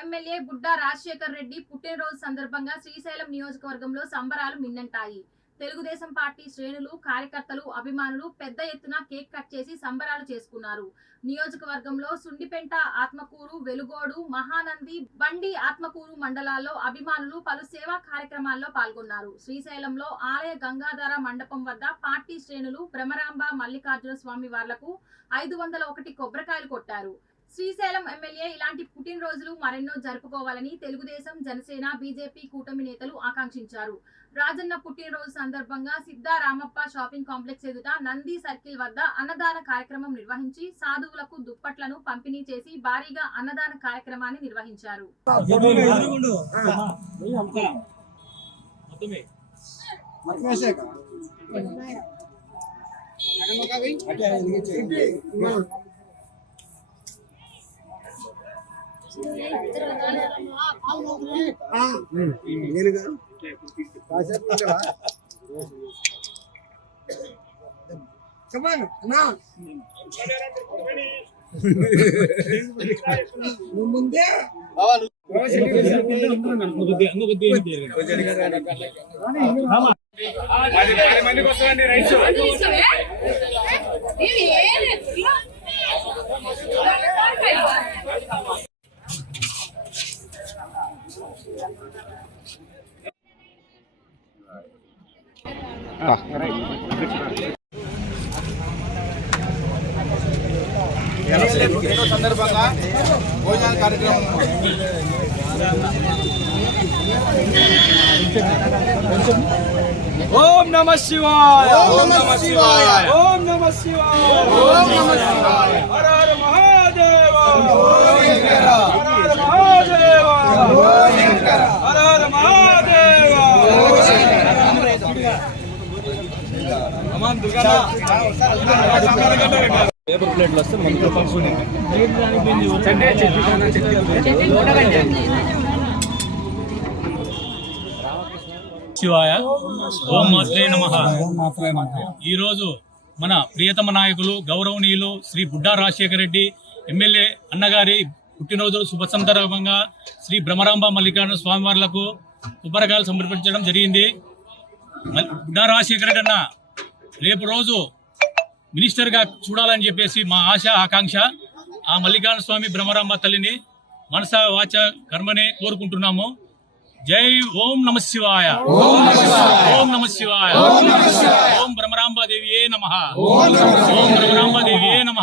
MLA Budda Rajasekhar Reddy పుట్టినరోజు సందర్భంగా శ్రీశైలం నియోజకవర్గంలో సంబరాలు మిన్నంటాయి. తెలుగుదేశం పార్టీ శ్రేణులు కార్యకర్తలు అభిమానులు పెద్ద ఎత్తున కేక్ కట్ చేసి సంబరాలు చేసుకున్నారు. నియోజకవర్గంలో సుండిపెంట ఆత్మకూరు వెలుగోడు మహానంది బండి ఆత్మకూరు మండలాల్లో అభిమానులు పలు సేవా కార్యక్రమాల్లో పాల్గొన్నారు. శ్రీశైలంలో ఆలయ గంగాధర మండపం వద్ద పార్టీ శ్రేణులు భ్రమరాంబ మల్లికార్జున స్వామి వార్లకు ఐదు వందల ఒకటి కొబ్బరికాయలు కొట్టారు. శ్రీశైలం ఎమ్మెల్యే ఇలాంటి పుట్టినరోజులు మరెన్నో జరుపుకోవాలని తెలుగుదేశం జనసేన బీజేపీ కూటమి నేతలు ఆకాంక్షించారు. రాజన్న పుట్టినరోజు సందర్భంగా సిద్ధారామప్ప షాపింగ్ కాంప్లెక్స్ ఎదుట నంది సర్కిల్ వద్ద అన్నదాన కార్యక్రమం నిర్వహించి సాధువులకు దుప్పట్లను పంపిణీ చేసి భారీగా అన్నదాన కార్యక్రమాన్ని నిర్వహించారు. నేనుగా కమాన్ అన్నా నువ్వు ముందే సందర్భంగా భోజన కార్యక్రమం ఓం నమ శివాయ ఓం నమః శివాయ. ఓం నమ శివాయ ఓం నమః శివాయ. హర హర మహాదేవ శంకర. హర హర మహాదేవ శంకర. హర హర మహాదేవ పేపర్ ప్లేట్లు వస్తే మనతో శివాయ. ఓం మాత్రే నమః. ఈరోజు మన ప్రియతమ నాయకులు గౌరవనీయులు శ్రీ బుడ్డా రాజశేఖర రెడ్డి ఎమ్మెల్యే అన్నగారి పుట్టినరోజు శుభ సందర్భంగా శ్రీ భ్రమరాంబ మల్లికార్జున స్వామివార్లకు శుభరకాలు సమర్పించడం జరిగింది. బుడ్డా రాజశేఖర రెడ్డి అన్న రేపు రోజు మినిస్టర్గా చూడాలని చెప్పేసి మా ఆశ ఆకాంక్ష ఆ మల్లికార్జున స్వామి బ్రహ్మరాంబ తల్లిని మనస వాచ కర్మని కోరుకుంటున్నాము. జై ఓం నమ శివాయ. ఓం నమ శివాయ. ఓం బ్రహ్మరాంబ దేవియే నమ. ఓం బ్రహ్మరాంబ దేవియే నమ.